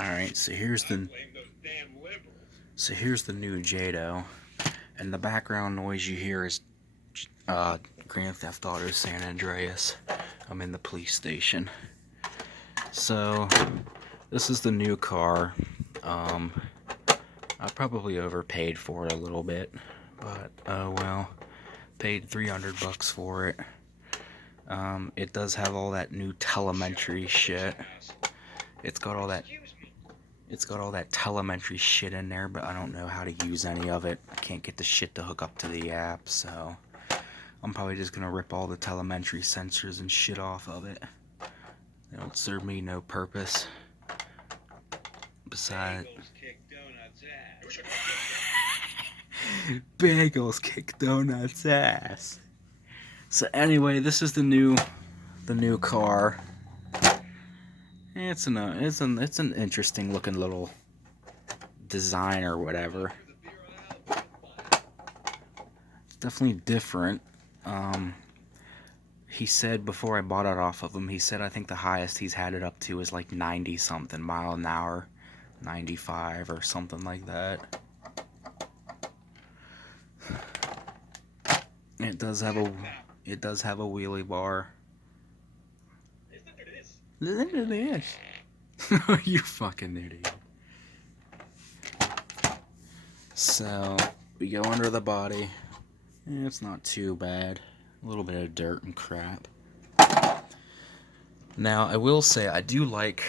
Alright, so here's the new Jato, and the background noise you hear is Grand Theft Auto San Andreas. I'm in the police station. So this is the new car. I probably overpaid for it a little bit, but oh well. Paid $300 for it. It does have all that new telemetry shit. It's got all that telemetry shit in there, but I don't know how to use any of it. I can't get the shit to hook up to the app, so I'm probably just gonna rip all the telemetry sensors and shit off of it. They don't serve me no purpose. Besides, bagels kick donuts ass. So anyway, this is the new car. It's an interesting looking little design or whatever. It's definitely different. He said before I bought it off of him, he said I think the highest he's had it up to is like 90 something mile an hour, 95 or something like that. It does have a wheelie bar. Listen to this. You fucking idiot. So we go under the body. It's not too bad. A little bit of dirt and crap. Now I will say I do like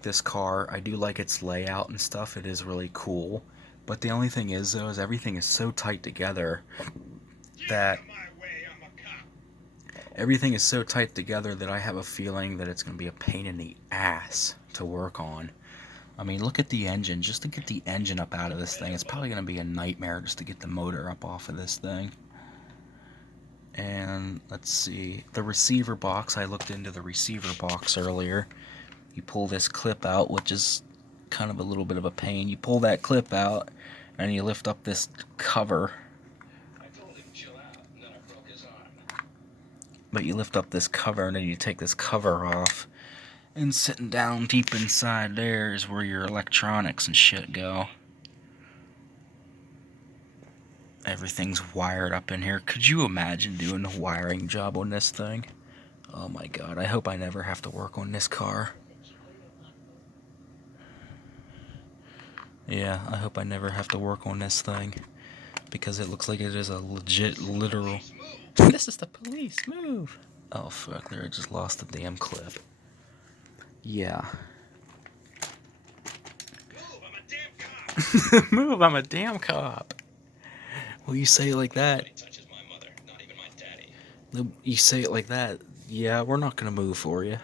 this car. I do like its layout and stuff. It is really cool. But the only thing is though is everything is so tight together that I have a feeling that it's going to be a pain in the ass to work on. I mean, look at the engine. Just to get the engine up out of this thing, it's probably going to be a nightmare just to get the motor up off of this thing. And let's see, the receiver box, I looked into the receiver box earlier. You pull this clip out, which is kind of a little bit of a pain. You pull that clip out and you lift up this cover. But you lift up this cover and then you take this cover off. And sitting down deep inside there is where your electronics and shit go. Everything's wired up in here. Could you imagine doing a wiring job on this thing? Oh my god, I hope I never have to work on this car. Yeah, I hope I never have to work on this thing. Because it looks like it is a legit, literal... This is the police, move! Oh fuck, there, I just lost the damn clip. Yeah. Move, I'm a damn cop! Well, you say it like that. You say it like that. Yeah, we're not gonna move for you.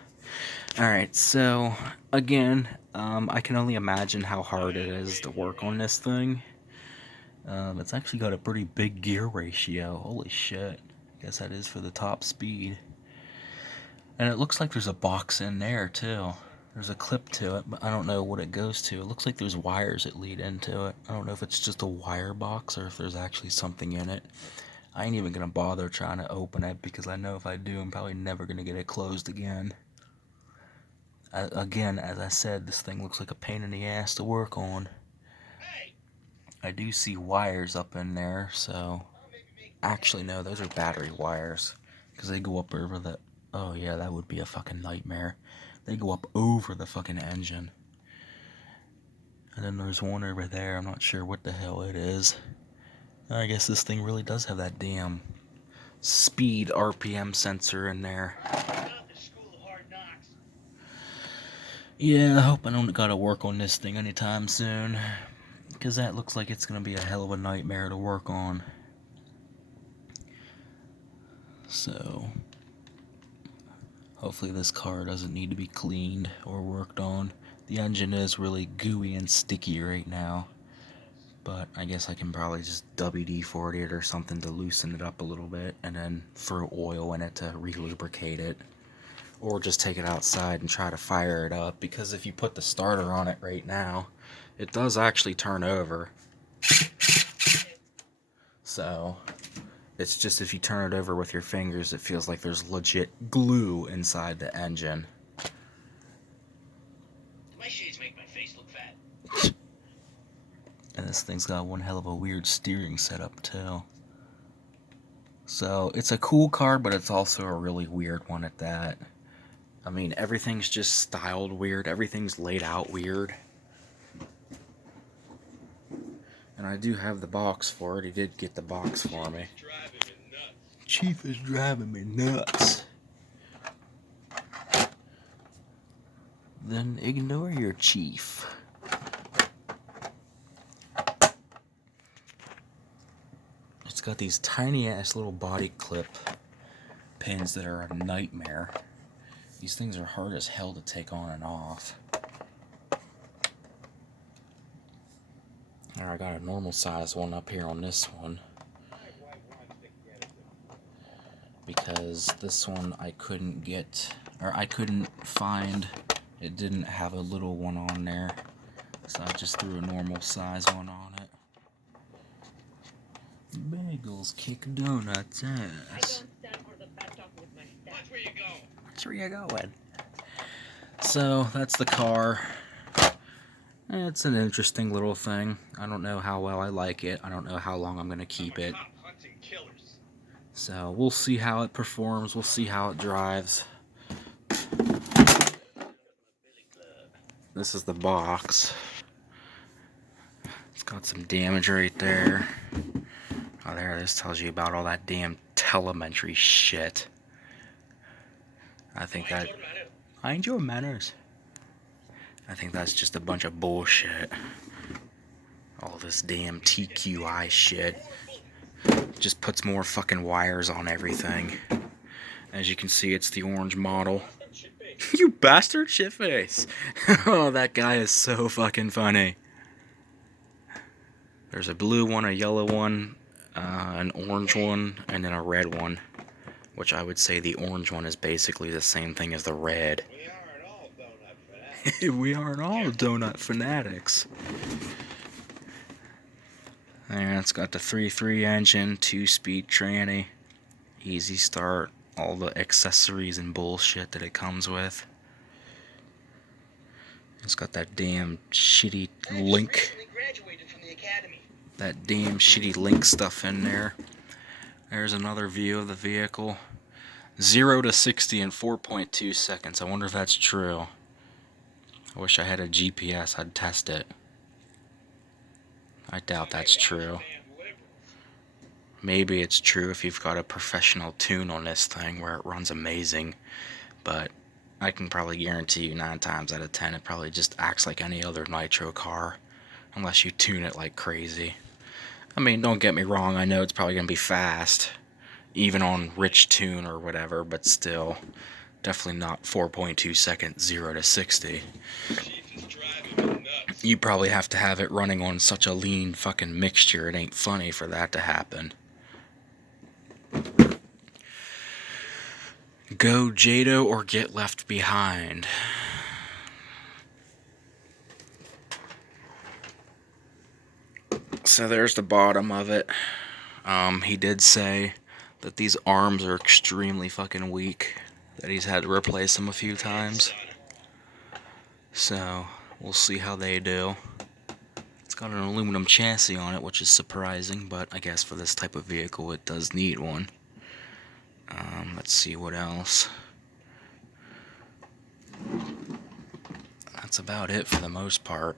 Alright, so, again, I can only imagine how hard it is to work on this thing. It's actually got a pretty big gear ratio. Holy shit. Guess that is for the top speed. And it looks like there's a box in there, too. There's a clip to it, but I don't know what it goes to. It looks like there's wires that lead into it. I don't know if it's just a wire box or if there's actually something in it. I ain't even gonna bother trying to open it because I know if I do, I'm probably never gonna get it closed again. Again, as I said, this thing looks like a pain in the ass to work on. I do see wires up in there, so... Actually, no, those are battery wires. Because they go up over the... Oh yeah, that would be a fucking nightmare. They go up over the fucking engine. And then there's one over there, I'm not sure what the hell it is. I guess this thing really does have that damn speed RPM sensor in there. Yeah, I hope I don't gotta work on this thing anytime soon. Because that looks like it's gonna be a hell of a nightmare to work on. So... hopefully this car doesn't need to be cleaned or worked on. The engine is really gooey and sticky right now. But I guess I can probably just WD-40 it or something to loosen it up a little bit. And then throw oil in it to re-lubricate it. Or just take it outside and try to fire it up. Because if you put the starter on it right now, it does actually turn over. So... it's just if you turn it over with your fingers, it feels like there's legit glue inside the engine. And this thing's got one hell of a weird steering setup too. So it's a cool car, but it's also a really weird one at that. I mean, everything's just styled weird. Everything's laid out weird. And I do have the box for it. He did get the box for me. Chief is driving me nuts. Then ignore your chief. It's got these tiny ass little body clip pins that are a nightmare. These things are hard as hell to take on and off. I got a normal size one up here on this one. Because this one I couldn't get, or I couldn't find, it didn't have a little one on there. So I just threw a normal size one on it. Bagels kick donuts ass. Watch where you going. So that's the car. It's an interesting little thing. I don't know how well I like it. I don't know how long I'm going to keep it. So we'll see how it performs. We'll see how it drives. This is the box. It's got some damage right there. Oh, there, this tells you about all that damn telemetry shit. I think that... Mind your manners. I think that's just a bunch of bullshit. All this damn TQI shit. Just puts more fucking wires on everything. As you can see, it's the orange model. You bastard shitface! Oh, that guy is so fucking funny. There's a blue one, a yellow one, an orange one, and then a red one. Which I would say the orange one is basically the same thing as the red. We aren't all donut fanatics. There, it's got the 3.3 engine, 2-speed tranny, easy start, all the accessories and bullshit that it comes with. It's got that damn shitty link. That damn shitty link stuff in there. There's another view of the vehicle. 0 to 60 in 4.2 seconds. I wonder if that's true. I wish I had a GPS. I'd test it. I doubt that's true. Maybe it's true if you've got a professional tune on this thing where it runs amazing. But I can probably guarantee you 9 times out of 10 it probably just acts like any other nitro car. Unless you tune it like crazy. I mean, don't get me wrong. I know it's probably going to be fast. Even on rich tune or whatever. But still. Definitely not 4.2 seconds 0 to 60. You probably have to have it running on such a lean fucking mixture. It ain't funny for that to happen. Go Jato or get left behind. So there's the bottom of it. He did say that these arms are extremely fucking weak. That he's had to replace them a few times. So we'll see how they do. It's got an aluminum chassis on it, which is surprising, but I guess for this type of vehicle it does need one. Let's see what else. That's about it for the most part.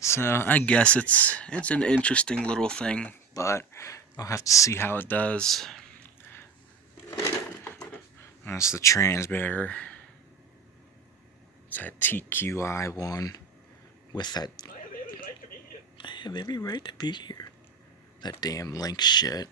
So I guess it's an interesting little thing, but I'll have to see how it does. That's the transmitter. It's that TQI one with that. I have every right to be here. That damn link shit.